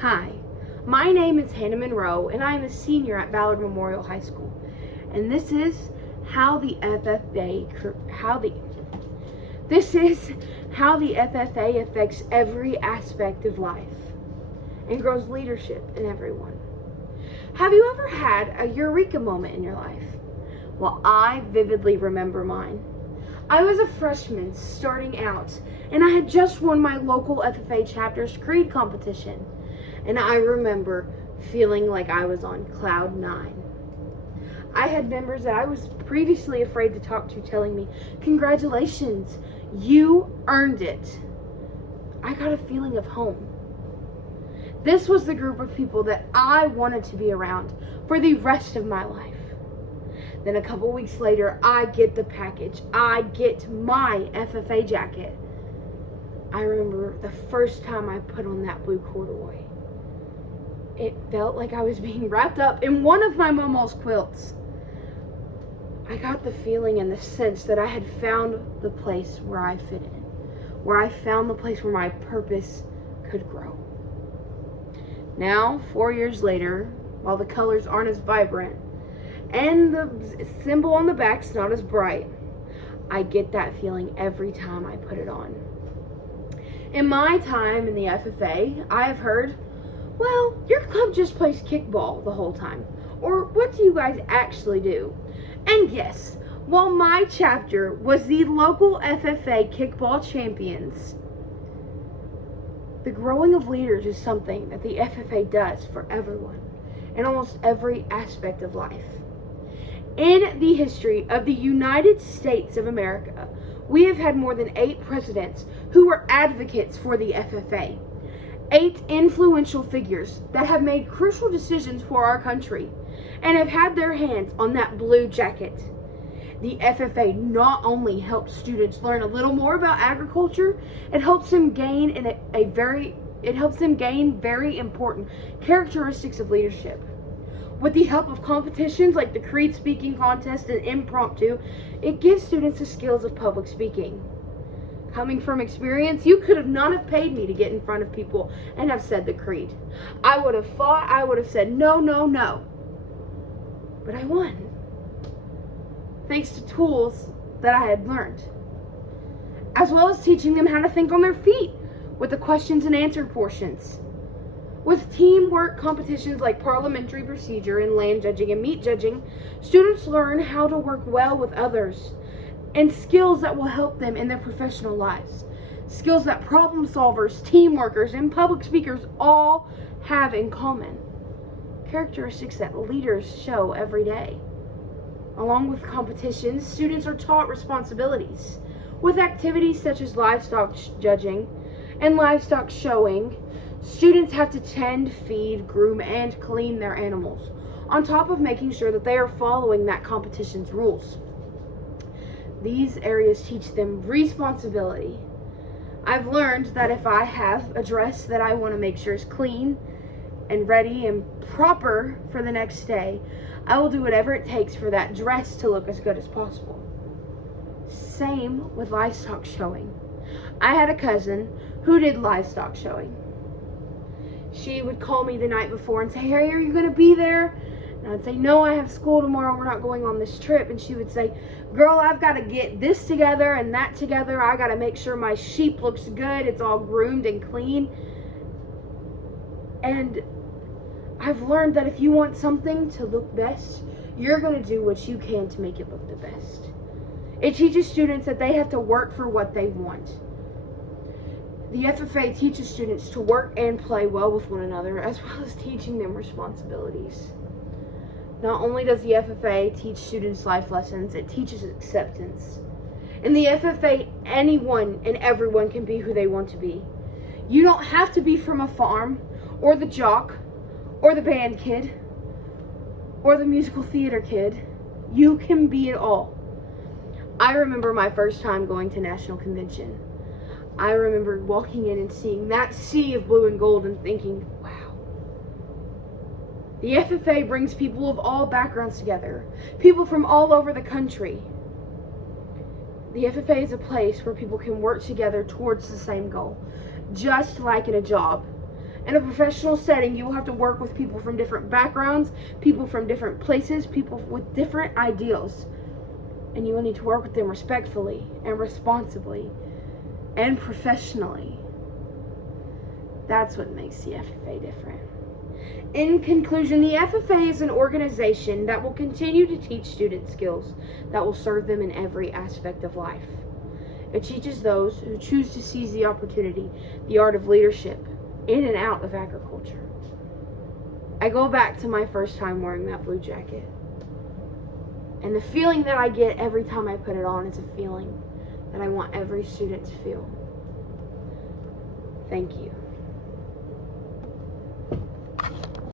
Hi, my name is Hannah Monroe, and I am a senior at Ballard Memorial High School. And this is how the FFA affects every aspect of life and grows leadership in everyone. Have you ever had a eureka moment in your life? Well, I vividly remember mine. I was a freshman starting out, and I had just won my local FFA chapter's creed competition. And I remember feeling like I was on cloud 9. I had members that I was previously afraid to talk to telling me, "Congratulations, you earned it." I got a feeling of home. This was the group of people that I wanted to be around for the rest of my life. Then a couple weeks later, I get the package. I get my FFA jacket. I remember the first time I put on that blue corduroy. It felt like I was being wrapped up in one of my mama's quilts. I got the feeling and the sense that I had found the place where I fit in, where I found the place where my purpose could grow. Now, 4 years later, while the colors aren't as vibrant and the symbol on the back's not as bright, I get that feeling every time I put it on. In my time in the FFA, I have heard, "Well, your club just plays kickball the whole time." Or, "What do you guys actually do?" And yes, while my chapter was the local FFA kickball champions, the growing of leaders is something that the FFA does for everyone in almost every aspect of life. In the history of the United States of America, we have had more than 8 presidents who were advocates for the FFA. 8 influential figures that have made crucial decisions for our country and have had their hands on that blue jacket. The FFA not only helps students learn a little more about agriculture, it helps them gain very important characteristics of leadership. With the help of competitions like the Creed Speaking Contest and Impromptu, it gives students the skills of public speaking. Coming from experience, you could have not have paid me to get in front of people and have said the creed. I would have fought, I would have said no, no, no. But I won. Thanks to tools that I had learned, as well as teaching them how to think on their feet with the questions and answer portions. With teamwork competitions like parliamentary procedure and land judging and meat judging, students learn how to work well with others and skills that will help them in their professional lives. Skills that problem solvers, team workers, and public speakers all have in common. Characteristics that leaders show every day. Along with competitions, students are taught responsibilities. With activities such as livestock judging and livestock showing, students have to tend, feed, groom, and clean their animals, on top of making sure that they are following that competition's rules. These areas teach them responsibility. I've learned that if I have a dress that I want to make sure is clean and ready and proper for the next day, I will do whatever it takes for that dress to look as good as possible. Same with livestock showing. I had a cousin who did livestock showing. She would call me the night before and say, "Hey, are you going to be there?" And I'd say, "No, I have school tomorrow. We're not going on this trip." And she would say, "Girl, I've got to get this together and that together. I got to make sure my sheep looks good. It's all groomed and clean." And I've learned that if you want something to look best, you're going to do what you can to make it look the best. It teaches students that they have to work for what they want. The FFA teaches students to work and play well with one another, as well as teaching them responsibilities. Not only does the FFA teach students life lessons, it teaches acceptance. In the FFA, anyone and everyone can be who they want to be. You don't have to be from a farm, or the jock, or the band kid, or the musical theater kid. You can be it all. I remember my first time going to National Convention. I remember walking in and seeing that sea of blue and gold and thinking, wow. The FFA brings people of all backgrounds together, people from all over the country. The FFA is a place where people can work together towards the same goal, just like in a job. In a professional setting, you will have to work with people from different backgrounds, people from different places, people with different ideals. And you will need to work with them respectfully and responsibly and professionally. That's what makes the FFA different. In conclusion, the FFA is an organization that will continue to teach students skills that will serve them in every aspect of life. It teaches those who choose to seize the opportunity, the art of leadership, in and out of agriculture. I go back to my first time wearing that blue jacket. And the feeling that I get every time I put it on is a feeling that I want every student to feel. Thank you.